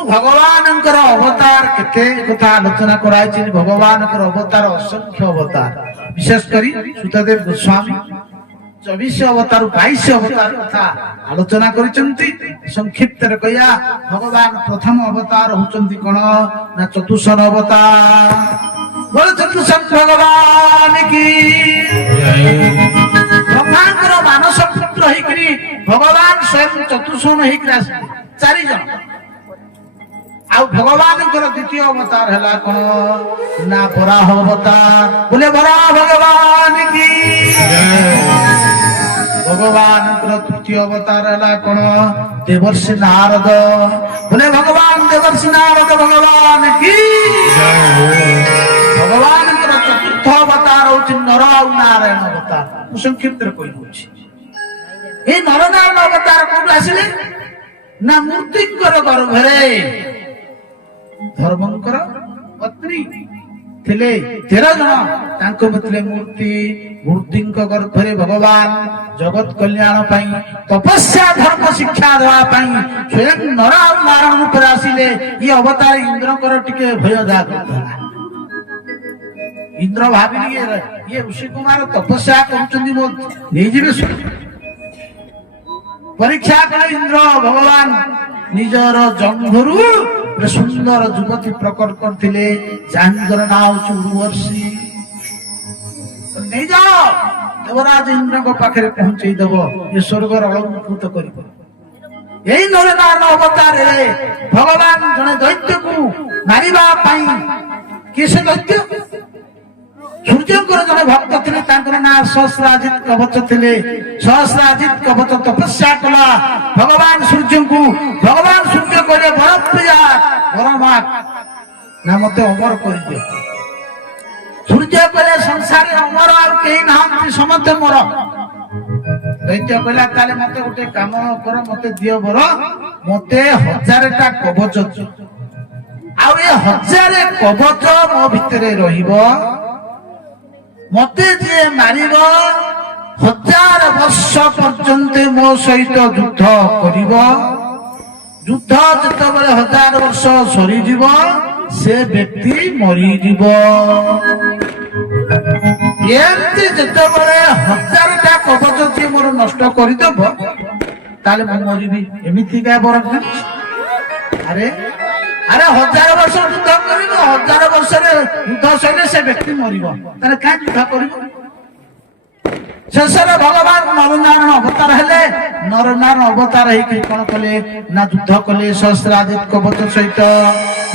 ତେଣୁ ଭଗବାନଙ୍କର ଅବତାର କେତେ କଥା ଆଲୋଚନା କରାଯାଇଛି। ଭଗବାନଙ୍କର ଅବତାର ଅସଂଖ୍ୟ ଅବତାର, ବିଶେଷ କରି ସୁତଦେବ ଗୋସ୍ୱାମୀ 24 ଅବତାର 22 ଅବତାର କଥା ଆଲୋଚନା କରିଛନ୍ତି। ସଂକ୍ଷିପ୍ତରେ କହିବା, ଭଗବାନ ପ୍ରଥମ ଅବତାର ହଉଛନ୍ତି କଣ ନା ଚତୁଃସନ ଅବତାର। ବୋଲ ଚତୁଃସନ ଭଗବାନ କି। ବ୍ରହ୍ମାଙ୍କର ମାନସ ପୁତ୍ର ହେଇକରି ଭଗବାନ ସ୍ୱୟଂ ଚତୁଃସନ ହେଇକରି ଆସିଲେ 4 ଜଣ। ଆଉ ଭଗବାନଙ୍କର ଦ୍ୱିତୀୟ ଅବତାର ହେଲା କଣ ନା ବରାହ ଅବତାର। ବୋଲେ ବରାହ ଭଗବାନ କି। ଭଗବାନଙ୍କର ତୃତୀୟ ଅବତାର ହେଲା କଣ ଦେବର୍ଷି ନାରଦ। ବୋଲେ ଭଗବାନ ଦେବର୍ଷି ନାରଦ ଭଗବାନ କି। ଭଗବାନଙ୍କର ଚତୁର୍ଥ ଅବତାର ହଉଛି ନର ଆଉ ନାରାୟଣ ଅବତାର। ମୁଁ ସଂକ୍ଷିପ୍ତରେ କହିଦଉଛି। ଏଇ ନର ନାରାୟଣ ଅବତାର କୋଉଠୁ ଆସିଲେ ନା ମୂର୍ତ୍ତିଙ୍କର ଗର୍ଭରେ ଧର୍ମଙ୍କର ପତ୍ନୀ ଥିଲେ 13 ଜଣ। ତାଙ୍କ ଭିତରେ ମୂର୍ତ୍ତିଙ୍କ ଗର୍ଭରେ ଭଗବାନ ଜଗତ କଲ୍ୟାଣ ପାଇଁ ତପସ୍ୟା ଧର୍ମ ଶିକ୍ଷା ଦେବା ପାଇଁ ସ୍ୱୟଂ ନର ଆଉ ନାରାୟଣ ରୂପରେ ଆସିଲେ। ଇଏ ଅବତାର ଇନ୍ଦ୍ରଙ୍କର ଟିକେ ଭୟ ଜାଗୃତ। ଇନ୍ଦ୍ର ଭାବିଲେ ଇଏ ଋଷି କୁମାର ତପସ୍ୟା କରୁଛନ୍ତି, ମୋ ନେଇଯିବେ। ପରୀକ୍ଷା କଲେ ଇନ୍ଦ୍ର ଭଗବାନ ନିଜର ଜଙ୍ଘରୁ ସୁନ୍ଦର ଯୁବତୀ ପ୍ରକଟ କରିଥିଲେ, ଯାହାଙ୍କର ନାଁ ହଉଛି ଉର୍ବଶୀ। ନେଇଯାଅ, ଦେବରାଜ ଇନ୍ଦ୍ରଙ୍କ ପାଖରେ ପହଞ୍ଚେଇ ଦବ, ଏ ସ୍ୱର୍ଗର ଅଳଙ୍କୃତ କରିବ। ଏଇ ନରନାରାୟଣ ଅବତାରରେ ଭଗବାନ ଜଣେ ଦୈତ୍ୟକୁ ମାରିବା ପାଇଁ, କିଏ ସେ ଦୈତ୍ୟ? ସୂର୍ଯ୍ୟଙ୍କର ଜଣେ ଭକ୍ତ ଥିଲେ, ତାଙ୍କର ନାଁ ସହସ୍ରାଜିତ କବଚ ଥିଲେ। ସହସ୍ରାଜିତ କବଚ ତପସ୍ୟା କଲା ଭଗବାନ ସୂର୍ଯ୍ୟଙ୍କୁ। ଭଗବାନ ସୂର୍ଯ୍ୟ କହିଲେ ବରପ୍ରିୟା ବରମା ନା ମତେ ଅମର କରିଦିଅ। ସୂର୍ଯ୍ୟ କହିଲେ ସଂସାରରେ ଅମର ଆଉ କେହି ନାହାନ୍ତି, ସମସ୍ତେ ମର। ଦୈତ୍ୟ କହିଲା ତାହେଲେ ମତେ ଗୋଟେ କାମ କର, ମତେ ଦିଅ ବର, ମତେ 1000ଟା କବଚ ଦିଅ। ଆଉ ଏ 1000 କବଚ ମୋ ଭିତରେ ରହିବ। ମତେ ଯିଏ ମାରିବ 1000 ବର୍ଷ ପର୍ଯ୍ୟନ୍ତ ମୋ ସହିତ ଯୁଦ୍ଧ କରିବ। ଯୁଦ୍ଧ ଯେତେବେଳେ 1000 ବର୍ଷ ସରିଯିବ, ସେ ବ୍ୟକ୍ତି ମରିଯିବ। ଏମିତି ଯେତେବେଳେ 1000ଟା କବଚ ଯିଏ ମୋର ନଷ୍ଟ କରିଦେବ, ତାହେଲେ ମୁଁ ମରିବି। ଏମିତିକା ବର ଆରେ 1000 ବର୍ଷ ଯୁଦ୍ଧ କରିବ, 1000 ବର୍ଷରେ ଯୁଦ୍ଧ ସରିଲେ ସେ ବ୍ୟକ୍ତି ମରିବ, ତାହେଲେ କାହିଁ ଯୁଦ୍ଧ କରିବ? ଶେଷରେ ଭଗବାନ ନରନାରାୟଣ ଅବତାର ହେଲେ। ନରନାରାୟଣ ଅବତାର ହେଇକି କଣ କଲେ ନା ଯୁଦ୍ଧ କଲେ ସହସ୍ରାଜିତ କବଚ ସହିତ।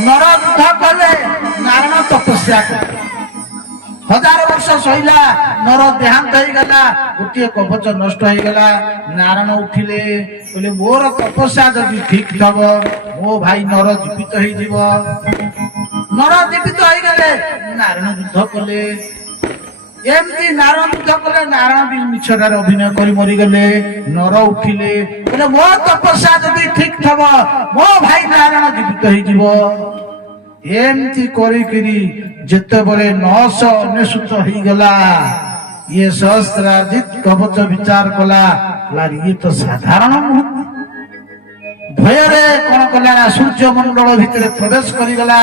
ନର ଯୁଦ୍ଧ କଲେ, ନାରାୟଣ ତପସ୍ୟା କଲେ। 1000 ବର୍ଷ ସଇଲା, ନର ଦେହାନ୍ତ ହେଇଗଲା, ଗୋଟିଏ କବଚ ନଷ୍ଟ ହେଇଗଲା। ନାରାୟଣ ଉଠିଲେ, କହିଲେ ମୋର ତପସ୍ୟା ଯଦି ଠିକ ଥବ, ମୋ ଭାଇ ନର ଜୀବିତ ହେଇଯିବ। ନର ଜୀବିତ ହେଇଗଲେ, ନାରାୟଣ ଯୁଦ୍ଧ କଲେ। ଏମିତି ନାରାୟଣ ଯୁଦ୍ଧ କଲେ, ନାରାୟଣ ବି ମିଛଟାରେ ଅଭିନୟ କରି ମରିଗଲେ। ନର ଉଠିଲେ, କହିଲେ ମୋ ତପସ୍ୟା ଯଦି ଠିକ ଥବ, ମୋ ଭାଇ ନାରାୟଣ ଜୀବିତ ହେଇଯିବ। ଏମିତି କରିକିରି ଯେତେବେଳେ 999 ହେଇଗଲା, ଇଏ ସହସ୍ରାଜିତ କବଚ ବିଚାର କଲା, ଇଏ ତ ସାଧାରଣ ନୁହଁ। ଭୟରେ କଣ କଲା ନା ସୂର୍ଯ୍ୟ ମଣ୍ଡଳ ଭିତରେ ପ୍ରବେଶ କରିଗଲା।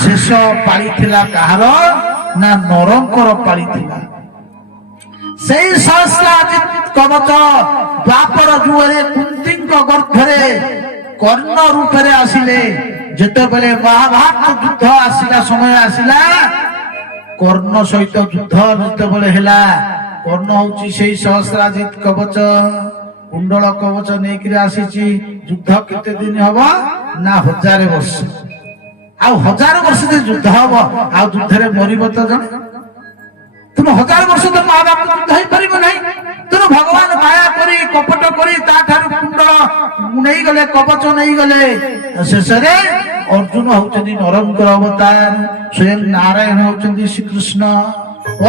ଶେଷ ପାଳି ଥିଲା କାହାର ନା ନରଙ୍କର ପାଳି ଥିଲା। ସେଇ ସହସ୍ରାଜିତ କବଚ ଦ୍ୱାପର ଯୁଗରେ କୁନ୍ତୀଙ୍କ ଗର୍ଭରେ କର୍ଣ୍ଣ ରୂପରେ ଆସିଲେ। ଯେତେବେଳେ ମହାଭାରତ ଯୁଦ୍ଧ ଆସିଲା, ସମୟ ଆସିଲା, କର୍ଣ୍ଣ ସହିତ ଯୁଦ୍ଧ ଯେତେବେଳେ ହେଲା, କର୍ଣ୍ଣ ହଉଛି ସେଇ ସହସ୍ରାଜିତ କବଚ କୁଣ୍ଡଳ କବଚ ନେଇକିରି ଆସିଛି। ଯୁଦ୍ଧ କେତେ ଦିନ ହବ ନା 1000 ବର୍ଷ। ଆଉ 1000 ବର୍ଷ ଯେ ଯୁଦ୍ଧ ହବ, ଆଉ ଯୁଦ୍ଧରେ ମରିବ ତ ଜଣେ। ତେଣୁ 1000 ବର୍ଷ ତ ମହାଭାରତ ଯୁଦ୍ଧ ହେଇପାରିବ ନାହିଁ। ତେଣୁ ଭଗବାନ ମାୟା କରି କପଟ କରି ତାଠାରୁ କୁଣ୍ଡଳ ନେଇଗଲେ, କବଚ ନେଇଗଲେ। ଶେଷରେ ଅର୍ଜୁନ ହଉଛନ୍ତି ନରଙ୍କର ଅବତାର, ସ୍ୱୟଂ ନାରାୟଣ ହଉଛନ୍ତି ଶ୍ରୀକୃଷ୍ଣ।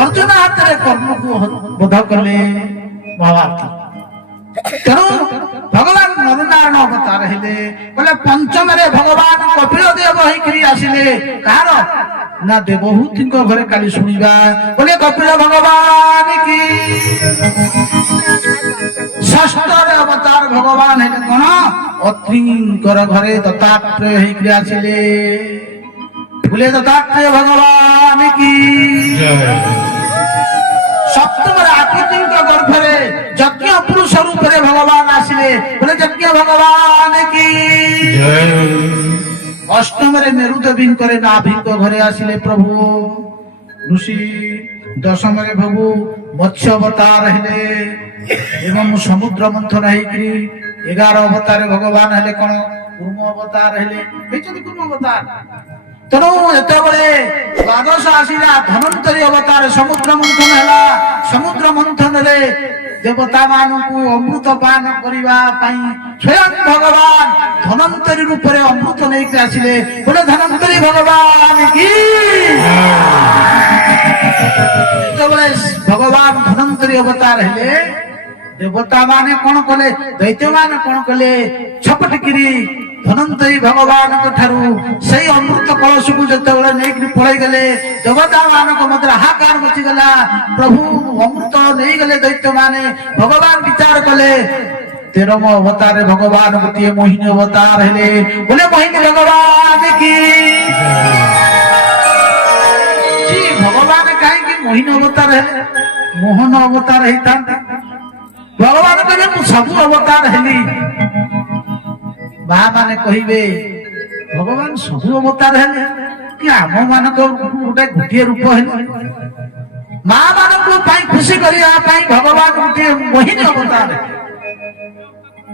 ଅର୍ଜୁନ ହାତରେ କର୍ଣ୍ଣକୁ ବଧ କଲେ ମହାଭାରତ। ତେଣୁ ଭଗବାନ ନରନାରାୟଣ ଅବତାର ହେଲେ। ବୋଲେ ପଞ୍ଚମରେ ଭଗବାନ କପିଳ ଦେବ ହେଇକିରି ଆସିଲେ। କାହାର ନା ଦେବହୂତିଙ୍କ ଘରେ କାଲି ଶୁଣିବା। ବୋଲେ କପିଳ ଭଗବାନ କି। ଷଷ୍ଠରେ ଅବତାର ଭଗବାନ ହେଲେ କଣ ଅତ୍ରିଙ୍କର ଘରେ ଦତ୍ତାତ୍ରେୟ ହେଇକି ଆସିଲେ। ବୋଲେ ଦତ୍ତାତ୍ରେୟ ଭଗବାନ କି ସପ୍ତମରେ ଆକୃତିଙ୍କ ଗର୍ଭରେ ଯଜ୍ଞ ପୁରୁଷ ରୂପରେ ଭଗବାନ ଆସିଲେ। ବୋଲେ ଯଜ୍ଞ ଭଗବାନ କି ଅଷ୍ଟମରେ ମେରୁଦେବୀଙ୍କର ନାଭିଙ୍କ ଘରେ ଆସିଲେ ପ୍ରଭୁ ଋଷି। ଦଶମରେ ପ୍ରଭୁ ମତ୍ସ୍ୟ ଅବତାର ହେଲେ ଏବଂ ସମୁଦ୍ର ମନ୍ଥନ ହେଇକିରି 11 ଅବତାର ଭଗବାନ ହେଲେ କଣ କୁର୍ମ ଅବତାର ହେଲେ ହେଇଛନ୍ତି କୁର୍ମ ଅବତାର। ତେଣୁ ଯେତେବେଳେ ଦ୍ୱାଦଶ ଆସିଲା ଧନନ୍ତରୀ ଅବତାର ସମୁଦ୍ର ମନ୍ଥନ ହେଲା। ସମୁଦ୍ର ମନ୍ଥନରେ ଦେବତା ମାନଙ୍କୁ ଅମୃତ ପାନ କରିବା ପାଇଁ ସ୍ୱୟଂ ଭଗବାନ ଧନନ୍ତରୀ ରୂପରେ ଅମୃତ ନେଇକି ଆସିଲେ। ବୋଲେ ଧନନ୍ତରୀ ଭଗବାନ କି ଯେତେବେଳେ ଭଗବାନ ଧନନ୍ତରୀ ଅବତାର ହେଲେ ଦେବତା ମାନେ କଣ କଲେ ଦୈତ୍ୟ ମାନେ କଣ କଲେ ଛପଟିକିରି ଧନନ୍ତରୀ ଭଗବାନଙ୍କ ଠାରୁ ସେଇ ଅମୃତ କଳସକୁ ଯେତେବେଳେ ନେଇକି ପଳେଇ ଗଲେ ଦେବତା ମାନଙ୍କ ମଧ୍ୟରେ ହାହାକାର ମଚିଗଲା। ପ୍ରଭୁ ଅମୃତ ନେଇଗଲେ ଦୈତ୍ୟ ମାନେ। ଭଗବାନ ବିଚାର କଲେ 13ମ ଅବତାରରେ ଭଗବାନ ଗୋଟିଏ ମୋହିନୀ ଅବତାର ହେଲେ। ବୋଲେ ମୋହିନୀ ଭଗବାନ କି ଭଗବାନ କାହିଁକି ମୋହିନୀ ଅବତାର ହେଲେ ମୋହନ ଅବତାର ହେଇଥାନ୍ତେ। ଭଗବାନ କହିଲେ ମୁଁ ସବୁ ଅବତାର ହେଲି। ମା ମାନେ କହିବେ ଭଗବାନ ସବୁ ଅବତାର ହେଲେ କି ଆମ ମାନଙ୍କ ଗୋଟିଏ ରୂପ ହେଲେ। ମା ମାନଙ୍କ ପାଇଁ ଖୁସି କରିବା ପାଇଁ ଭଗବାନ ଗୋଟିଏ ମୋହିନୀ ଅବତାର।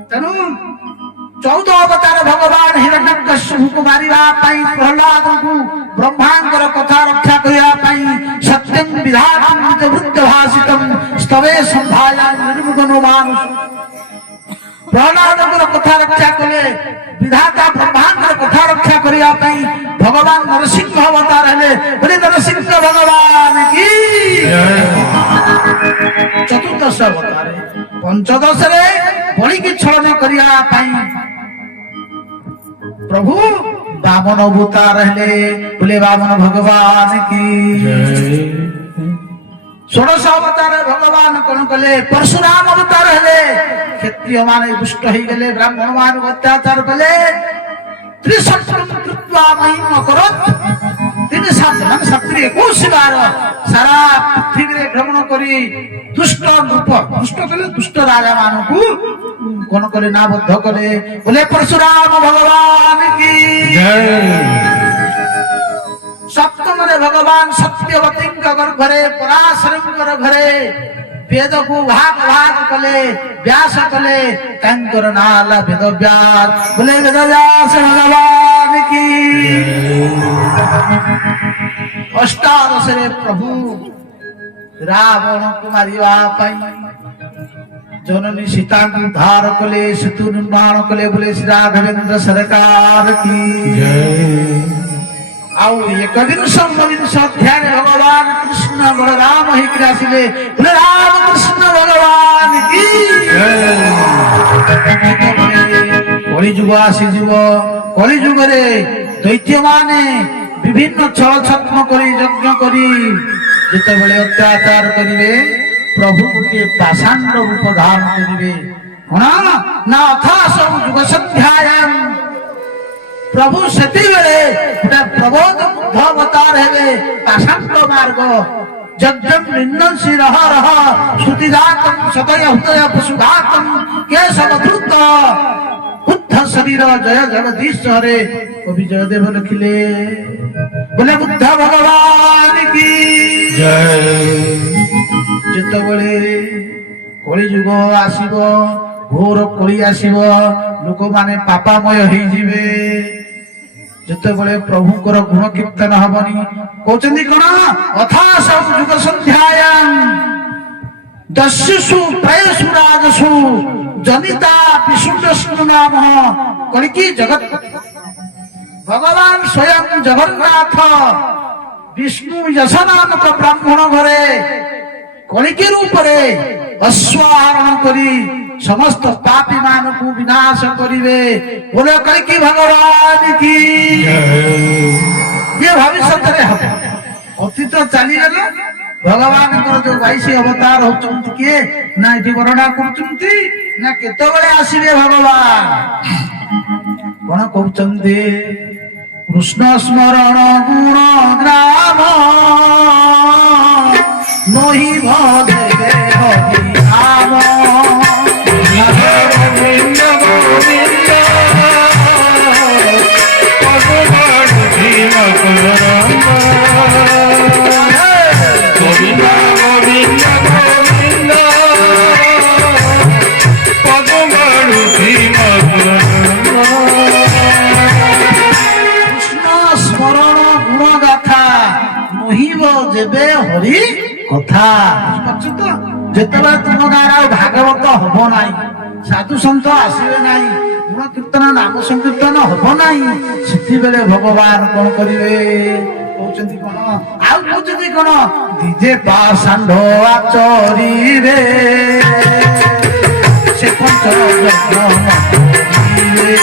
ତେଣୁ 14 ଅବତାର ଭଗବାନ ହିରଣ୍ୟକଶ୍ୟପକୁ ମାରିବା ପାଇଁ ପ୍ରହ୍ଲାଦଙ୍କୁ ବ୍ରହ୍ମାଙ୍କର କଥା ରକ୍ଷା କରିବା ପାଇଁ ସତ୍ୟଂ ବିଧାତଂ ବୃଦ୍ଧ ଭାଷିତଂ ସ୍ତବେ ସମ୍ଭାୟାଂ ନିର୍ମୁଗନୋ ମାନୁଷ। ପ୍ରହ୍ଲାଦଙ୍କର କଥା ରକ୍ଷା କଲେ ବିଧାତା ବ୍ରହ୍ମାଙ୍କର କଥା ରକ୍ଷା କରିବା ପାଇଁ ଭଗବାନ ନରସିଂହ ଅବତାର ହେଲେ। ବୋଲି ନରସିଂହ ଭଗବାନ କି ଚତୁର୍ଦ୍ଦଶ ଅବତାର। ପଞ୍ଚଦଶରେ ବଳିକି ଛଳନ କରିବା ପାଇଁ ପ୍ରଭୁ ବାମନ ଅବତାର ହେଲେ। ବୋଲେ ବାମନ ଭଗବାନ କି 16 ଅବତାର ଭଗବାନ କଣ କଲେ ପରଶୁରାମ ଅବତାର ହେଲେ। କ୍ଷତ୍ରିୟ ମାନେ ଦୁଷ୍ଟ ହେଇଗଲେ ବ୍ରାହ୍ମଣ ମାନଙ୍କୁ ଅତ୍ୟାଚାର କଲେ। তিনি 21 বার সারা পৃথিবীরে ভ্রমণ করি দুষ্ট রূপ দুষ্ট কলে দুষ্ট রাজা মানুষ কোন কলে না বদ্ধ কলে। বলে পরশুরাম ভগবান কি সপ্তমরে ভগবান সত্যবতীঙ্ক গর্ভরে পরাশরঙ্কর ঘরে বেদକୁ ଭାଗ ଭାଗ କଲେ ବ୍ୟାସ କଲେ। ତାଙ୍କର ନାଁ ହେଲା ବେଦ ବ୍ୟାସ। ବୋଲେ ବେଦ ବ୍ୟାସ ଭଗବାନ କି ଅଷ୍ଟାଦଶରେ ପ୍ରଭୁ ରାବଣକୁ ମାରିବା ପାଇଁ ଜନନୀ ସୀତାଙ୍କୁ ଉଦ୍ଧାର କଲେ ସେତୁ ନିର୍ମାଣ କଲେ। ବୋଲେ ଶ୍ରୀ ରାଘବେନ୍ଦ୍ର ସରକାର କି ଆଉ 21 ଅଧ୍ୟାୟରେ ଭଗବାନ କୃଷ୍ଣ ବଳରାମ ହେଇକି ଆସିଲେ। ବୋଲେ ରାମ କୃଷ୍ଣ ଭଗବାନ କି କଳିଯୁଗ ଆସିଯିବ। କଳିଯୁଗରେ ଦୈତ୍ୟ ମାନେ ବିଭିନ୍ନ ଛଳ ଛଦ୍ମ କରି ଯଜ୍ଞ କରି ଯେତେବେଳେ ଅତ୍ୟାଚାର କରିବେ ପ୍ରଭୁ ଗୋଟିଏ ପାଷାଣ୍ଡ ରୂପ ଧାରଣ କରିବେ। କଣ ନା ଅଥାସ ଯୁଗ ସନ୍ଧ୍ୟାୟାଂ ପ୍ରଭୁ ସେତିବେଳେ ଗୋଟେ ପ୍ରବୋଧ ବୁଦ୍ଧ ଅବତାର ହେବେ। ପାଷାଣ୍ଡ ମାର୍ଗ ଯଜ୍ଞ ନିନ୍ଦଂସି ରହ ରହ ଶ୍ରୁତିଦାତଂ ସଦୟ ହୃଦୟ ପଶୁଘାତଂ କେଶବ ଧୃତ ବୁଦ୍ଧ ଶରୀର ଜୟ ଜଗଦୀଶ ହରେ କବି ଜୟଦେବ ଲେଖିଲେ। ବୋଲେ ବୁଦ୍ଧ ଭଗବାନ କି ଯେତେବେଳେ କଳିଯୁଗ ଆସିବ ଘୋର କଳି ଆସିବ ଲୋକମାନେ ପାପାମୟ ହେଇଯିବେ। ଯେତେବେଳେ ପ୍ରଭୁଙ୍କର ଗୁଣ କୀର୍ତ୍ତନ ହବନି କହୁଛନ୍ତି କଣ ଅଥାସ ଯୁଗ ସନ୍ଧ୍ୟାୟାଂ ଦସ୍ୟୁଷୁ ପ୍ରୟସୁ ରାଜସୁ ଜନିତା ବିଶୁଦ୍ଧସ୍ନୁ ନାମ କଳିକି ଜଗତ ଭଗବାନ ସ୍ୱୟଂ ଜଗନ୍ନାଥ ବିଷ୍ଣୁ ଯଶ ନାମକ ବ୍ରାହ୍ମଣ ଘରେ କଳିକି ରୂପରେ ଅଶ୍ୱାରୋହଣ କରି ସମସ୍ତ ପାପୀ ମାନଙ୍କୁ ବିନାଶ କରିବେ। ବୋଲେ କଳିକି ଭଗବାନ କି ଇଏ ଭବିଷ୍ୟତରେ ହବ। ଅତୀତ ଚାଲିଗଲେ ଭଗବାନଙ୍କର ଯୋଉ 22 ଅବତାର ହଉଛନ୍ତି କିଏ ନା ଏଠି ବର୍ଣ୍ଣନା କରୁଛନ୍ତି ନା କେତେବେଳେ ଆସିବେ ଭଗବାନ କଣ କହୁଛନ୍ତି କୃଷ୍ଣ ସ୍ମରଣ ଗୁଣ ଗ୍ରାମ ନହି ଭଜେ ହରି ନାମ গোবিন্দ গোবিন্দ পদবাণু ভীম করম গোবিন্দ গোবিন্দ গোবিন্দ পদবাণু ভীম কৃষ্ণ স্মরণ গুণ গাথা নহিব যেবে হরি কথা বুঝিপারছো তো যেତେବେଳେ ତୁମ ଗାଁରେ ଆଉ ଭାଗବତ ହବ ନାହିଁ ସାଧୁ ସନ୍ଥ ଆସିବେ ନାହିଁ ଗୁଣ କୀର୍ତ୍ତନ ନାମ ସଂକୀର୍ତ୍ତନ ହବ ନାହିଁ ସେତିବେଳେ ଭଗବାନ କଣ କରିବେ କହୁଛନ୍ତି କଣ ଆଉ କହୁଛନ୍ତି କଣ ଦିଜେ ପାଷାଣ୍ଡ ଆଚରିରେ ସେ ପଞ୍ଚ ଯଜ୍ଞ କରିବେ।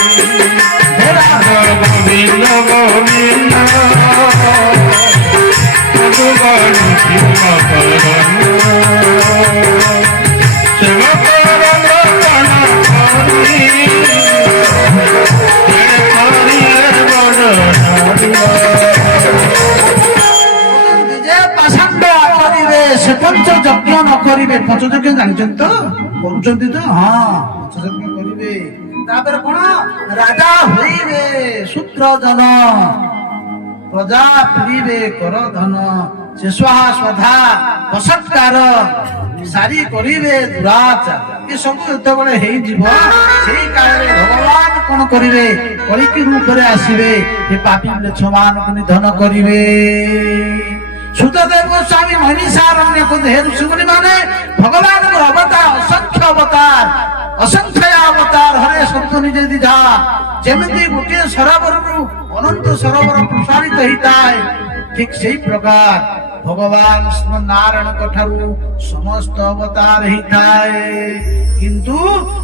গোবিন্দ গোবিন্দ পদবাণু ভীম করম ନିଜେ ପାଷାଣ୍ଡ କରିବେ ସେ ପଞ୍ଚ ଯଜ୍ଞ ନ କରିବେ ପଞ୍ଚ ଯଜ୍ଞ ଜାଣିଛନ୍ତି ତ କରୁଛନ୍ତି ତ ହଁ ପଞ୍ଚ ଯଜ୍ଞ କରିବେ ତାପରେ କଣ ରାଜା ହୋଇବେ ଶୂଦ୍ର ଜନ ପ୍ରଜା ଫିରିବେ କର ଧନ ସେ ସ୍ୱାହା ସ୍ୱଧା ବସତ୍କାର ସାରି କରିବେ ଦୁରାଚାର ଏ ସବୁ ଯେତେବେଳେ ହେଇଯିବ ସେଇ କାଳରେ ଭଗବାନ କଣ କରିବେ କଳିକି ରୂପରେ ଆସିବେ ଏ ପାପୀ ମ୍ଲେଚ୍ଛମାନଙ୍କୁ ନିଧନ କରିବେ। ସୁତଦେବ ଗୋସ୍ୱାମୀ ମହିଷାରଣ୍ୟକ ଦେହ ଋଷିମୁନି ମାନେ ଭଗବାନଙ୍କର ଅବତାର ଅସଂଖ୍ୟ ଅବତାର ହରେ ଶବ୍ଦ ନିଜେ ଦିଧା ଯେମିତି ଗୋଟିଏ ସରୋବରରୁ ଅନନ୍ତ ସରୋବର ପ୍ରସାରିତ ହେଇଥାଏ ଠିକ ସେଇ ପ୍ରକାର ଭଗବାନ ନାରାୟଣଙ୍କ ଠାରୁ ସମସ୍ତ ଅବତାର ହେଇଥାଏ କିନ୍ତୁ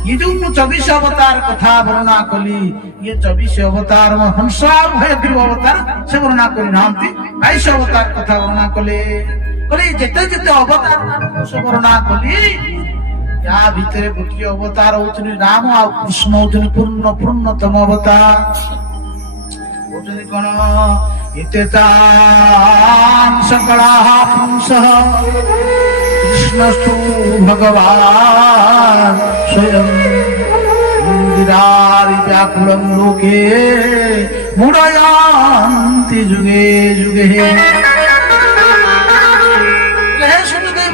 ଇଏ ଯୋଉ ମୁଁ 24 ଅବତାର କଥା ବର୍ଣ୍ଣନା କଲି ଇଏ 24 ଅବତାର ହଂସ ଆଉ ହୟଗ୍ରୀବ ଅବତାର ସେ ବର୍ଣ୍ଣନା କରିନାହାନ୍ତି 22 ଅବତାର କଥା ବର୍ଣ୍ଣନା କଲେ ଯେତେ ଯେତେ ଅବତାର ସେ ବର୍ଣ୍ଣନା କଲି ୟା ଭିତରେ ଗୋଟିଏ ଅବତାର ହଉଛନ୍ତି ରାମ ଆଉ କୃଷ୍ଣ ହଉଛନ୍ତି ପୂର୍ଣ୍ଣତମ ଅବତାର କହୁଛନ୍ତି କଣ ଏତେ ତାନ୍ ସକଳାଃ ପୁଂସଃ କୃଷ୍ଣସ୍ତୁ ଭଗବାନ୍ ସ୍ୱୟଂ ଇନ୍ଦିରାରି ବ୍ୟାକୁଳଂ ଲୋକେ ମୁଡ଼ୟନ୍ତି ଯୁଗେ ଯୁଗେ।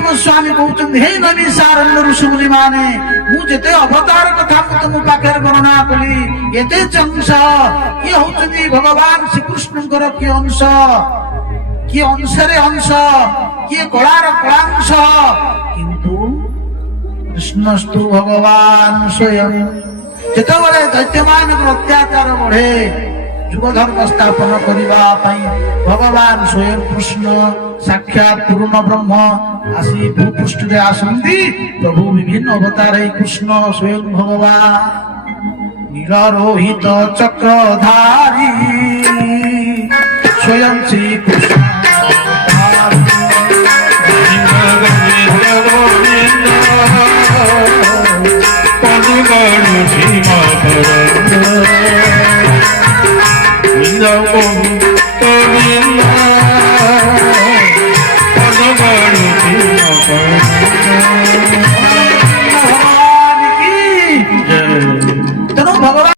ଗୋସ୍ୱାମୀ କହୁଛନ୍ତି ହେ ନୈମିଷାରଣ୍ୟ ଋଷିମୁନି ମାନେ ମୁଁ ଯେତେ ଅବତାର କଥା ମୁଁ ତୁମ ପାଖରେ ବର୍ଣ୍ଣନା କଲି ଏତେ ଅଂଶ କିଏ ହଉଛନ୍ତି ଭଗବାନ ଶ୍ରୀକୃଷ୍ଣଙ୍କର କିଏ ଅଂଶ କିଏ ଅଂଶରେ ଅଂଶ କିଏ କଳାର କଳାଂଶ କିନ୍ତୁ କୃଷ୍ଣସ୍ତୁ ଭଗବାନ ସ୍ୱୟଂ ଯେତେବେଳେ ଦୈତ୍ୟମାନଙ୍କର ଅତ୍ୟାଚାର ବଢେ ଯୁଗ ଧର୍ମ ସ୍ଥାପନ କରିବା ପାଇଁ ଭଗବାନ ସ୍ୱୟଂ କୃଷ୍ଣ ସାକ୍ଷାତ ପୂର୍ଣ୍ଣ ବ୍ରହ୍ମ ଆସି ଭୂପୃଷ୍ଠରେ ଆସନ୍ତି ପ୍ରଭୁ ବିଭିନ୍ନ ଅବତାର ଏଇ କୃଷ୍ଣ ସ୍ୱୟଂ ଭଗବାନ ନୀଳରୋହିତ ଚକ୍ରଧାରୀ ସ୍ୱୟଂ ଶ୍ରୀକୃଷ୍ଣ পদবাণু ভীম করম গোবিন্দ গোবিন্দ